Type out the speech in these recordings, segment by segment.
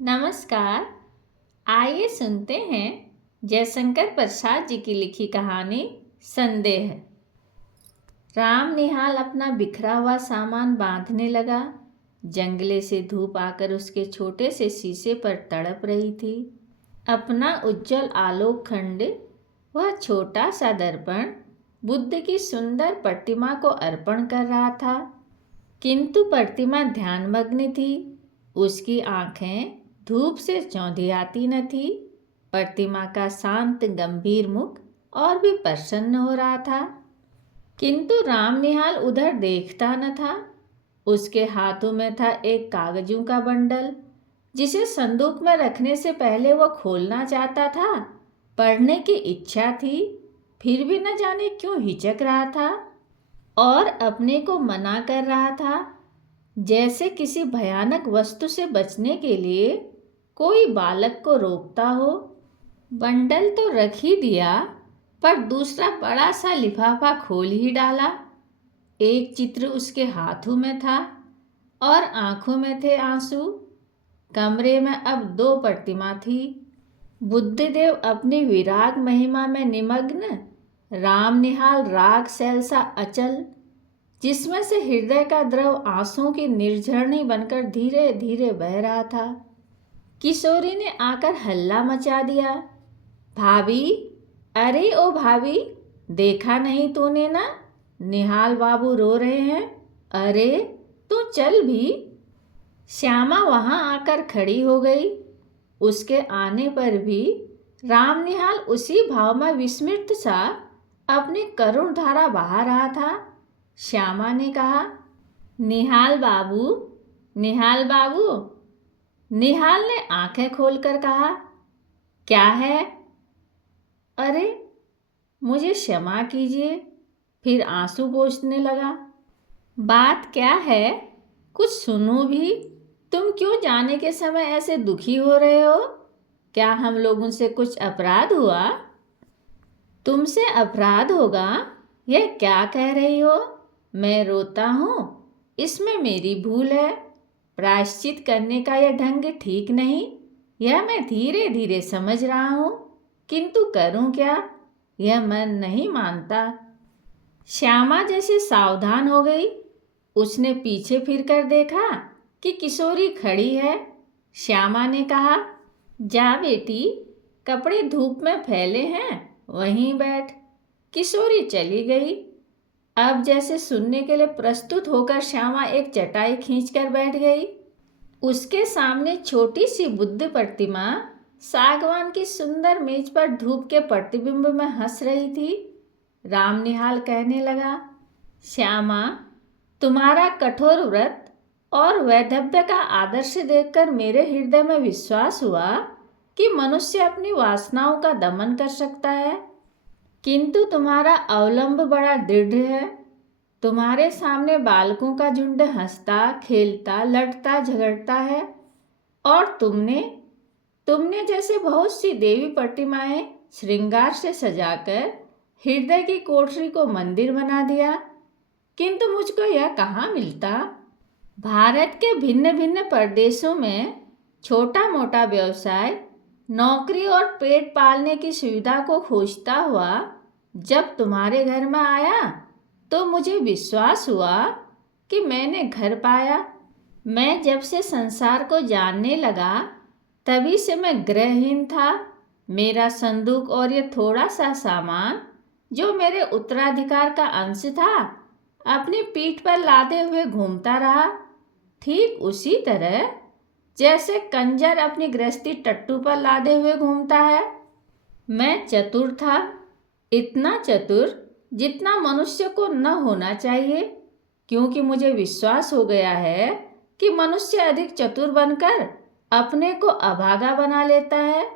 नमस्कार। आइए सुनते हैं जयशंकर प्रसाद जी की लिखी कहानी संदेह। राम निहाल अपना बिखरा हुआ सामान बांधने लगा। जंगले से धूप आकर उसके छोटे से शीशे पर तड़प रही थी। अपना उज्जवल आलोक खंड, वह छोटा सा दर्पण बुद्ध की सुंदर प्रतिमा को अर्पण कर रहा था। किंतु प्रतिमा ध्यानमग्न थी। उसकी आंखें धूप से चौंधियाती न थी। प्रतिमा का शांत गंभीर मुख और भी प्रसन्न हो रहा था। किंतु राम निहाल उधर देखता न था। उसके हाथों में था एक कागजों का बंडल, जिसे संदूक में रखने से पहले वह खोलना चाहता था। पढ़ने की इच्छा थी, फिर भी न जाने क्यों हिचक रहा था और अपने को मना कर रहा था, जैसे किसी भयानक वस्तु से बचने के लिए कोई बालक को रोकता हो। बंडल तो रख ही दिया, पर दूसरा बड़ा सा लिफाफा खोल ही डाला। एक चित्र उसके हाथों में था और आंखों में थे आंसू। कमरे में अब दो प्रतिमा थी। बुद्धदेव अपनी विराग महिमा में निमग्न, राम निहाल राग शैल सा अचल, जिसमें से हृदय का द्रव आंसुओं की निर्झरणी बनकर धीरे धीरे बह रहा था। किशोरी ने आकर हल्ला मचा दिया। भाभी, अरे ओ भाभी, देखा नहीं तूने ना, निहाल बाबू रो रहे हैं। अरे तू चल भी। श्यामा वहां आकर खड़ी हो गई। उसके आने पर भी राम निहाल उसी भाव में विस्मृत सा अपनी करुण धारा बहा रहा था। श्यामा ने कहा, निहाल बाबू, निहाल बाबू। निहाल ने आंखें खोलकर कहा, क्या है? अरे मुझे क्षमा कीजिए। फिर आंसू पोंछने लगा। बात क्या है? कुछ सुनो भी। तुम क्यों जाने के समय ऐसे दुखी हो रहे हो? क्या हम लोगों से कुछ अपराध हुआ? तुमसे अपराध होगा, यह क्या कह रही हो? मैं रोता हूँ, इसमें मेरी भूल है। प्रायश्चित करने का यह ढंग ठीक नहीं, यह मैं धीरे धीरे समझ रहा हूँ, किंतु करूँ क्या? यह मन नहीं मानता। श्यामा जैसे सावधान हो गई। उसने पीछे फिरकर देखा कि किशोरी खड़ी है। श्यामा ने कहा, जा बेटी, कपड़े धूप में फैले हैं, वहीं बैठ। किशोरी चली गई। अब जैसे सुनने के लिए प्रस्तुत होकर श्यामा एक चटाई खींचकर बैठ गई। उसके सामने छोटी सी बुद्ध प्रतिमा सागवान की सुंदर मेज पर धूप के प्रतिबिंब में हंस रही थी। राम निहाल कहने लगा, श्यामा, तुम्हारा कठोर व्रत और वैधव्य का आदर्श देखकर मेरे हृदय में विश्वास हुआ कि मनुष्य अपनी वासनाओं का दमन कर सकता है, किंतु तुम्हारा अवलंब बड़ा दृढ़ है। तुम्हारे सामने बालकों का झुंड हंसता खेलता लड़ता झगड़ता है, और तुमने जैसे बहुत सी देवी प्रतिमाएं श्रृंगार से सजाकर हृदय की कोठरी को मंदिर बना दिया, किंतु मुझको यह कहाँ मिलता। भारत के भिन्न भिन्न प्रदेशों में छोटा मोटा व्यवसाय, नौकरी और पेट पालने की सुविधा को खोजता हुआ जब तुम्हारे घर में आया, तो मुझे विश्वास हुआ कि मैंने घर पाया। मैं जब से संसार को जानने लगा, तभी से मैं गृहहीन था। मेरा संदूक और ये थोड़ा सा सामान, जो मेरे उत्तराधिकार का अंश था, अपनी पीठ पर लादे हुए घूमता रहा, ठीक उसी तरह जैसे कंजर अपनी गृहस्थी टट्टू पर लादे हुए घूमता है। मैं चतुर था, इतना चतुर जितना मनुष्य को न होना चाहिए, क्योंकि मुझे विश्वास हो गया है कि मनुष्य अधिक चतुर बनकर अपने को अभागा बना लेता है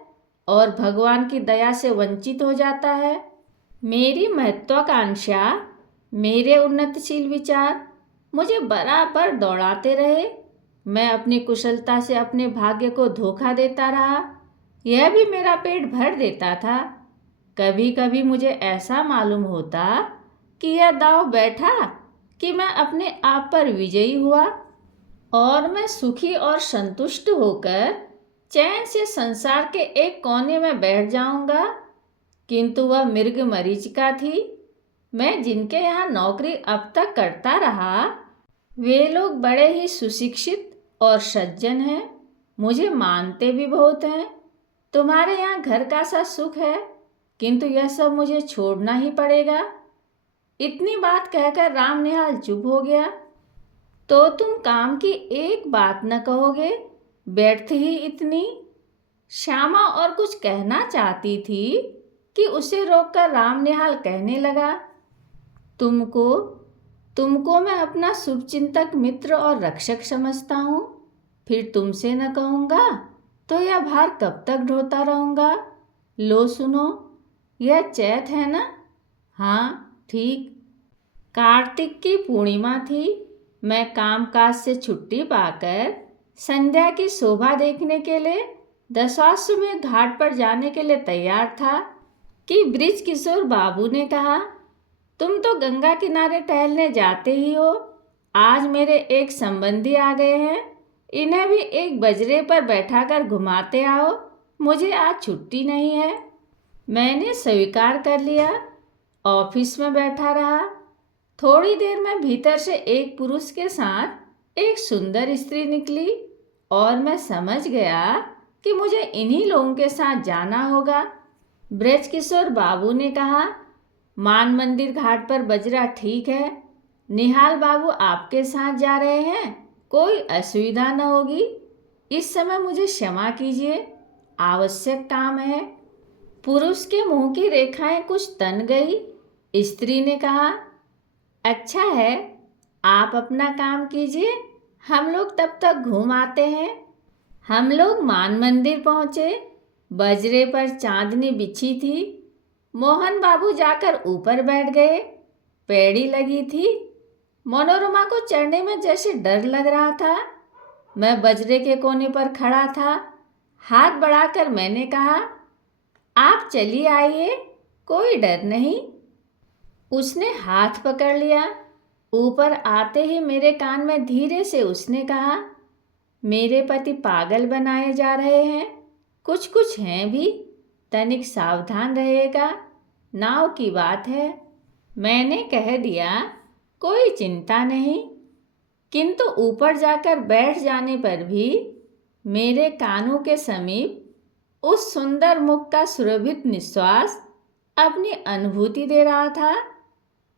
और भगवान की दया से वंचित हो जाता है। मेरी महत्वाकांक्षा, मेरे उन्नतिशील विचार मुझे बराबर दौड़ाते रहे। मैं अपनी कुशलता से अपने भाग्य को धोखा देता रहा, यह भी मेरा पेट भर देता था। कभी कभी मुझे ऐसा मालूम होता कि यह दांव बैठा कि मैं अपने आप पर विजयी हुआ, और मैं सुखी और संतुष्ट होकर चैन से संसार के एक कोने में बैठ जाऊंगा। किंतु वह मृग मरीचिका थी। मैं जिनके यहाँ नौकरी अब तक करता रहा, वे लोग बड़े ही सुशिक्षित और सज्जन हैं। मुझे मानते भी बहुत हैं। तुम्हारे यहाँ घर का सा सुख है, किंतु यह सब मुझे छोड़ना ही पड़ेगा। इतनी बात कहकर राम निहाल चुप हो गया। तो तुम काम की एक बात न कहोगे? व्यर्थ ही इतनी। श्यामा और कुछ कहना चाहती थी कि उसे रोककर राम निहाल कहने लगा, तुमको तुमको मैं अपना शुभचिंतक मित्र और रक्षक समझता हूँ। फिर तुमसे न कहूँगा तो यह भार कब तक ढोता रहूँगा। लो सुनो, यह चैत है ना? हाँ ठीक। कार्तिक की पूर्णिमा थी। मैं कामकाज से छुट्टी पाकर संध्या की शोभा देखने के लिए दशाश्वमेध घाट पर जाने के लिए तैयार था कि बृज किशोर बाबू ने कहा, तुम तो गंगा किनारे टहलने जाते ही हो। आज मेरे एक संबंधी आ गए हैं, इन्हें भी एक बजरे पर बैठाकर घुमाते आओ। मुझे आज छुट्टी नहीं है। मैंने स्वीकार कर लिया। ऑफिस में बैठा रहा। थोड़ी देर में भीतर से एक पुरुष के साथ एक सुंदर स्त्री निकली और मैं समझ गया कि मुझे इन्हीं लोगों के साथ जाना होगा। ब्रजकिशोर बाबू ने कहा, मान मंदिर घाट पर बजरा ठीक है। निहाल बाबू आपके साथ जा रहे हैं, कोई असुविधा न होगी। इस समय मुझे क्षमा कीजिए, आवश्यक काम है। पुरुष के मुंह की रेखाएं कुछ तन गई। स्त्री ने कहा, अच्छा है, आप अपना काम कीजिए, हम लोग तब तक घूम आते हैं। हम लोग मान मंदिर पहुँचे। बजरे पर चांदनी बिछी थी। मोहन बाबू जाकर ऊपर बैठ गए। पेड़ी लगी थी। मनोरमा को चढ़ने में जैसे डर लग रहा था। मैं बजरे के कोने पर खड़ा था। हाथ बढ़ाकर मैंने कहा, आप चलिए आइए, कोई डर नहीं। उसने हाथ पकड़ लिया। ऊपर आते ही मेरे कान में धीरे से उसने कहा, मेरे पति पागल बनाए जा रहे हैं, कुछ कुछ हैं भी, तनिक सावधान रहेगा, नाव की बात है। मैंने कह दिया, कोई चिंता नहीं। किंतु ऊपर जाकर बैठ जाने पर भी मेरे कानों के समीप उस सुंदर मुख का सुरभित निश्वास अपनी अनुभूति दे रहा था।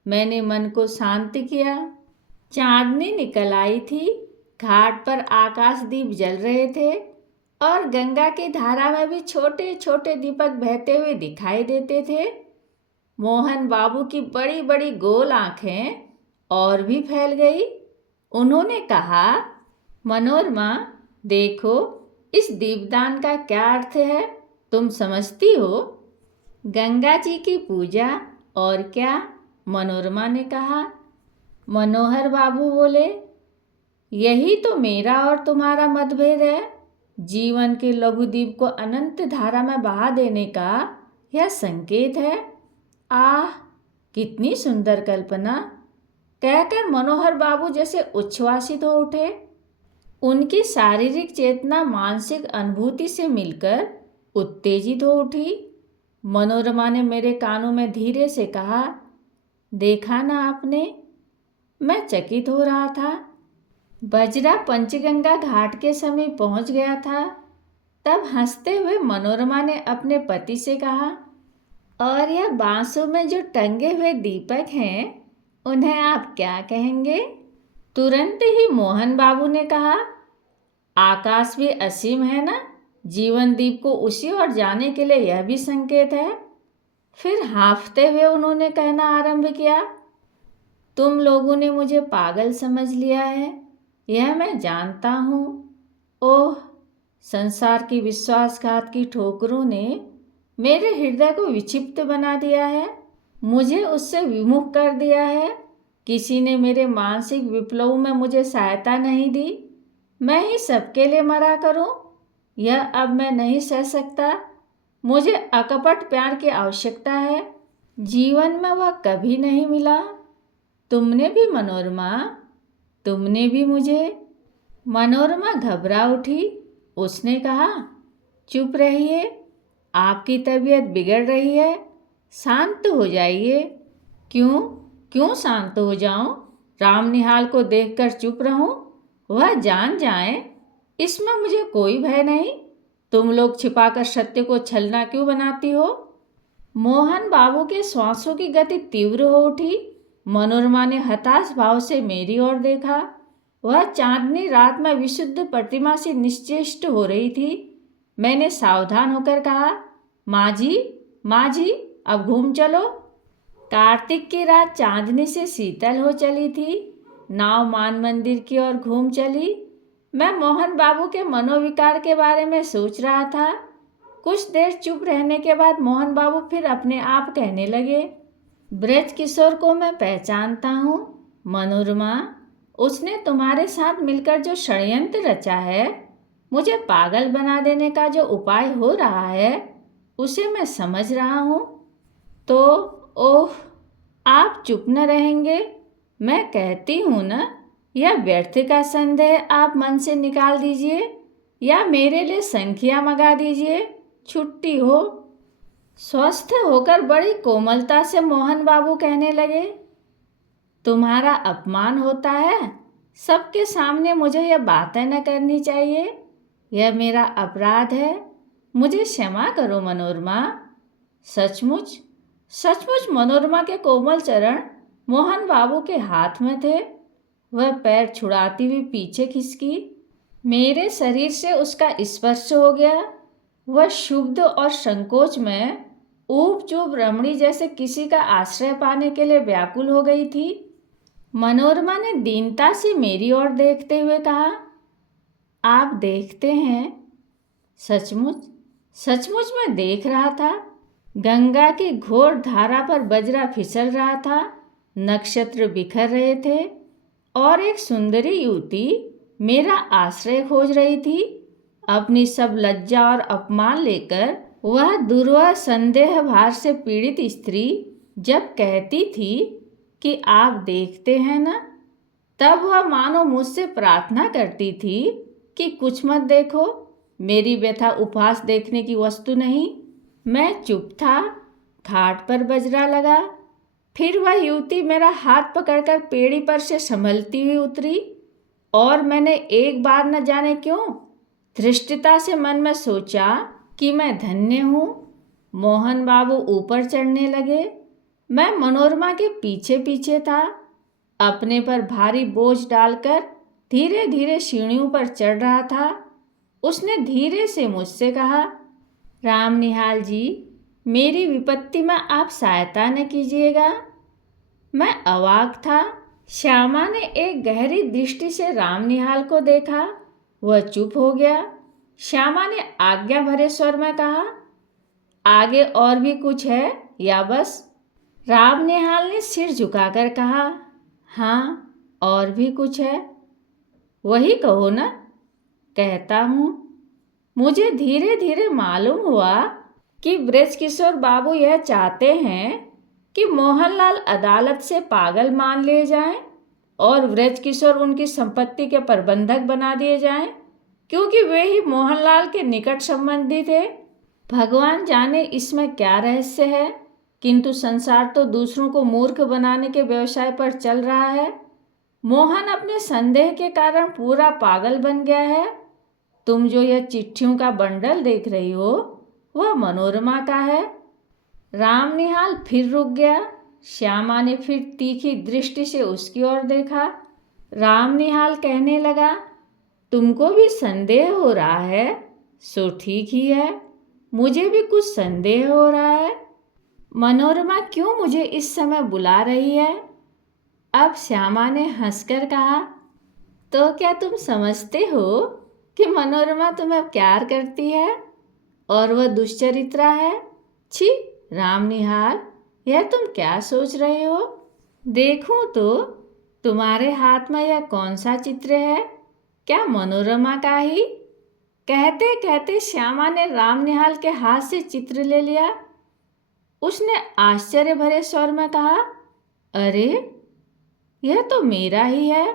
मैंने मन को शांत किया। चांदनी निकल आई थी। घाट पर आकाश दीप जल रहे थे और गंगा की धारा में भी छोटे छोटे दीपक बहते हुए दिखाई देते थे। मोहन बाबू की बड़ी बड़ी गोल आंखें और भी फैल गई। उन्होंने कहा, मनोरमा देखो, इस दीपदान का क्या अर्थ है, तुम समझती हो? गंगा जी की पूजा, और क्या? मनोरमा ने कहा। मनोहर बाबू बोले, यही तो मेरा और तुम्हारा मतभेद है। जीवन के लघुदीप को अनंत धारा में बहा देने का यह संकेत है। आह, कितनी सुंदर कल्पना! कहकर मनोहर बाबू जैसे उच्छ्वासित हो उठे। उनकी शारीरिक चेतना मानसिक अनुभूति से मिलकर उत्तेजित हो उठी। मनोरमा ने मेरे कानों में धीरे से कहा, देखा ना आपने? मैं चकित हो रहा था। बजरा पंचगंगा घाट के समीप पहुंच गया था। तब हंसते हुए मनोरमा ने अपने पति से कहा, और यह बांसों में जो टंगे हुए दीपक हैं, उन्हें आप क्या कहेंगे? तुरंत ही मोहन बाबू ने कहा, आकाश भी असीम है ना, जीवन दीप को उसी ओर जाने के लिए यह भी संकेत है। फिर हाँफते हुए उन्होंने कहना आरंभ किया, तुम लोगों ने मुझे पागल समझ लिया है, यह मैं जानता हूँ। ओह, संसार की विश्वासघात की ठोकरों ने मेरे हृदय को विक्षिप्त बना दिया है, मुझे उससे विमुख कर दिया है। किसी ने मेरे मानसिक विप्लव में मुझे सहायता नहीं दी। मैं ही सबके लिए मरा करूं, यह अब मैं नहीं सह सकता। मुझे अकपट प्यार की आवश्यकता है। जीवन में वह कभी नहीं मिला। तुमने भी मनोरमा, तुमने भी मुझे। मनोरमा घबरा उठी। उसने कहा, चुप रहिए, आपकी तबीयत बिगड़ रही है, शांत हो जाइए। क्यों क्यों शांत हो जाऊं? राम निहाल को देखकर चुप रहूं? वह जान जाएं, इसमें मुझे कोई भय नहीं। तुम लोग छिपाकर सत्य को छलना क्यों बनाती हो? मोहन बाबू के श्वासों की गति तीव्र हो उठी। मनोरमा ने हताश भाव से मेरी ओर देखा। वह चांदनी रात में विशुद्ध प्रतिमा से निश्चेष्ट हो रही थी। मैंने सावधान होकर कहा, माँ जी, अब घूम चलो। कार्तिक की रात चांदनी से शीतल हो चली थी। नाव मान मंदिर की ओर घूम चली। मैं मोहन बाबू के मनोविकार के बारे में सोच रहा था। कुछ देर चुप रहने के बाद मोहन बाबू फिर अपने आप कहने लगे, ब्रज किशोर को मैं पहचानता हूँ। मनोरमा, उसने तुम्हारे साथ मिलकर जो षड्यंत्र रचा है, मुझे पागल बना देने का जो उपाय हो रहा है, उसे मैं समझ रहा हूँ। तो ओह, आप चुप न रहेंगे? मैं कहती हूँ न, यह व्यर्थ का संदेह आप मन से निकाल दीजिए या मेरे लिए संख्या मंगा दीजिए, छुट्टी हो। स्वस्थ होकर बड़ी कोमलता से मोहन बाबू कहने लगे, तुम्हारा अपमान होता है। सबके सामने मुझे यह बातें न करनी चाहिए। यह मेरा अपराध है। मुझे क्षमा करो मनोरमा। सचमुच सचमुच मनोरमा के कोमल चरण मोहन बाबू के हाथ में थे। वह पैर छुड़ाती हुई पीछे खिसकी। मेरे शरीर से उसका स्पर्श हो गया। वह क्षुब्ध और संकोच में ऊब चूब रमणी जैसे किसी का आश्रय पाने के लिए व्याकुल हो गई थी। मनोरमा ने दीनता से मेरी ओर देखते हुए कहा, आप देखते हैं? सचमुच सचमुच मैं देख रहा था। गंगा की घोर धारा पर बजरा फिसल रहा था, नक्षत्र बिखर रहे थे और एक सुंदरी युवती मेरा आश्रय खोज रही थी। अपनी सब लज्जा और अपमान लेकर वह दुर्वह संदेह भार से पीड़ित स्त्री जब कहती थी कि आप देखते हैं ना, तब वह मानो मुझसे प्रार्थना करती थी कि कुछ मत देखो, मेरी व्यथा उपहास देखने की वस्तु नहीं। मैं चुप था। घाट पर बजरा लगा। फिर वह युवती मेरा हाथ पकड़कर पेड़ी पर से संभलती हुई उतरी और मैंने एक बार न जाने क्यों धृष्टता से मन में सोचा कि मैं धन्य हूँ। मोहन बाबू ऊपर चढ़ने लगे। मैं मनोरमा के पीछे पीछे था। अपने पर भारी बोझ डालकर धीरे धीरे सीढ़ियों पर चढ़ रहा था। उसने धीरे से मुझसे कहा, राम निहाल जी, मेरी विपत्ति में आप सहायता न कीजिएगा। मैं अवाक था। श्यामा ने एक गहरी दृष्टि से राम निहाल को देखा। वह चुप हो गया। श्यामा ने आज्ञा भरे स्वर में कहा, आगे और भी कुछ है या बस? राम निहाल ने सिर झुकाकर कहा, हाँ, और भी कुछ है। वही कहो ना। कहता हूँ। मुझे धीरे धीरे मालूम हुआ कि ब्रजकिशोर बाबू यह चाहते हैं कि मोहनलाल अदालत से पागल मान लिए जाएं और ब्रजकिशोर उनकी संपत्ति के प्रबंधक बना दिए जाएं, क्योंकि वे ही मोहनलाल के निकट संबंधी थे। भगवान जाने इसमें क्या रहस्य है, किंतु संसार तो दूसरों को मूर्ख बनाने के व्यवसाय पर चल रहा है। मोहन अपने संदेह के कारण पूरा पागल बन गया है। तुम जो यह चिट्ठियों का बंडल देख रही हो, वह मनोरमा का है। राम निहाल फिर रुक गया। श्यामा ने फिर तीखी दृष्टि से उसकी ओर देखा। राम निहाल कहने लगा, तुमको भी संदेह हो रहा है, सो ठीक ही है। मुझे भी कुछ संदेह हो रहा है। मनोरमा क्यों मुझे इस समय बुला रही है? अब श्यामा ने हंसकर कहा, तो क्या तुम समझते हो कि मनोरमा तुम्हें प्यार करती है और वह दुश्चरित्रा है? छी राम निहाल, यह तुम क्या सोच रहे हो? देखूं तो तुम्हारे हाथ में यह कौन सा चित्र है? क्या मनोरमा का ही? कहते कहते श्यामा ने राम निहाल के हाथ से चित्र ले लिया। उसने आश्चर्य भरे स्वर में कहा, अरे, यह तो मेरा ही है।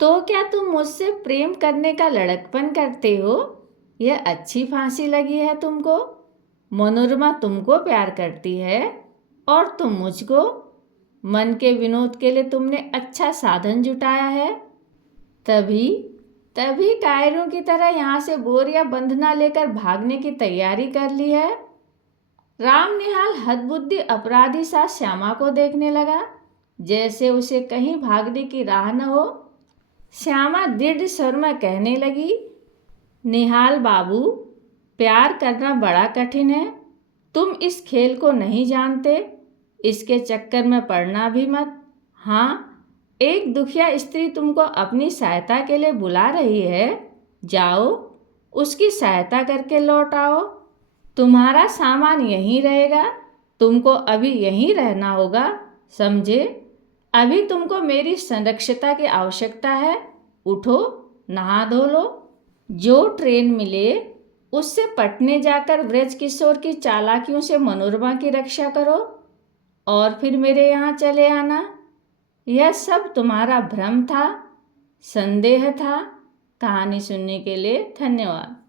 तो क्या तुम मुझसे प्रेम करने का लड़कपन करते हो? यह अच्छी फांसी लगी है तुमको। मनोरमा तुमको प्यार करती है और तुम मुझको। मन के विनोद के लिए तुमने अच्छा साधन जुटाया है। तभी तभी कायरों की तरह यहाँ से बोरिया बंधना लेकर भागने की तैयारी कर ली है। राम निहाल हदबुद्धि अपराधी सा श्यामा को देखने लगा, जैसे उसे कहीं भागने की राह न हो। श्यामा दृढ़ स्वर में कहने लगी, निहाल बाबू, प्यार करना बड़ा कठिन है। तुम इस खेल को नहीं जानते, इसके चक्कर में पड़ना भी मत। हाँ, एक दुखिया स्त्री तुमको अपनी सहायता के लिए बुला रही है, जाओ उसकी सहायता करके लौट आओ। तुम्हारा सामान यहीं रहेगा, तुमको अभी यहीं रहना होगा, समझे? अभी तुमको मेरी संरक्षिता की आवश्यकता है। उठो, नहा धो लो। जो ट्रेन मिले उससे पटने जाकर ब्रज किशोर की चालाकियों से मनोरमा की रक्षा करो और फिर मेरे यहाँ चले आना। यह सब तुम्हारा भ्रम था, संदेह था। कहानी सुनने के लिए धन्यवाद।